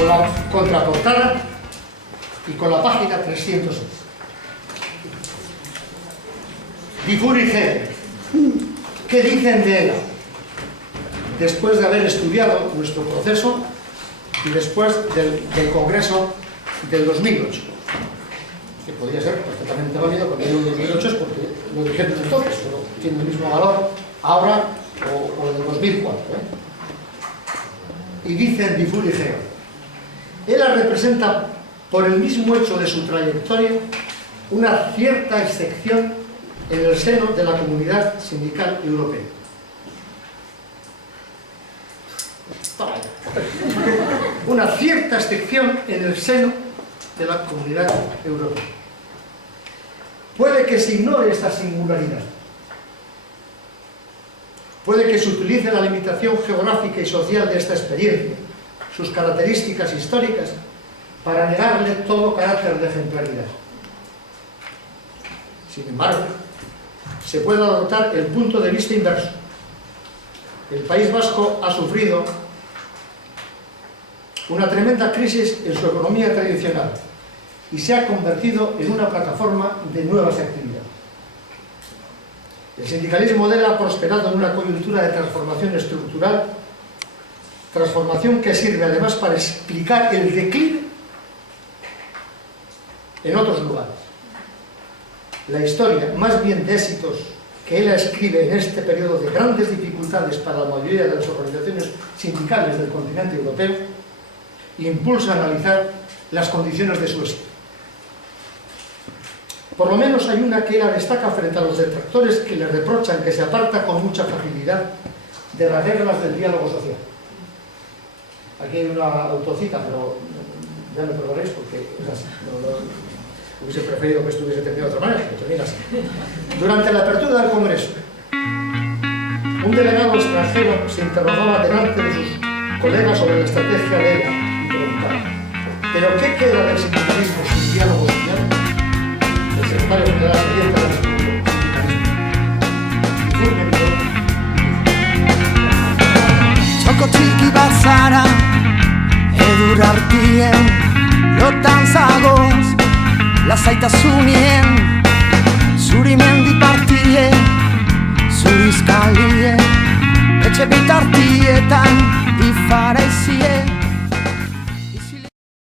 con la contraportada y con la página 311. Dufour y Hegel, ¿qué dicen de él? Después de haber estudiado nuestro proceso y después del Congreso del 2008, que podría ser perfectamente válido cuando digo 2008 es porque lo dijeron entonces, pero tiene el mismo valor ahora o en el 2004. Y dicen Dufour y Hegel, él la representa por el mismo hecho de su trayectoria una cierta excepción en el seno de la comunidad sindical europea. Una cierta excepción en el seno de la comunidad europea. Puede que se ignore esta singularidad. Puede que se utilice la limitación geográfica y social de esta experiencia, sus características históricas, para negarle todo carácter de ejemplaridad. Sin embargo, se puede adoptar el punto de vista inverso. El País Vasco ha sufrido una tremenda crisis en su economía tradicional y se ha convertido en una plataforma de nuevas actividades. El sindicalismo de él ha prosperado en una coyuntura de transformación estructural, transformación que sirve además para explicar el declive en otros lugares. La historia, más bien de éxitos, que él escribe en este periodo de grandes dificultades para la mayoría de las organizaciones sindicales del continente europeo, impulsa a analizar las condiciones de su éxito. Por lo menos hay una que él destaca frente a los detractores que le reprochan que se aparta con mucha facilidad de las reglas del diálogo social. Aquí hay una autocita, pero ya me perdonaréis porque es así. Hubiese preferido que estuviese terminado de otra manera, pero termina así. Durante la apertura del Congreso, un delegado extranjero se interrogaba delante de sus colegas sobre la estrategia de ELA y preguntaba: ¿pero qué queda del sindicalismo sin diálogo social? El secretario general siguiente respondió: Txoko txiki bat zara, edurartien lotan zagoz, lasaitasunik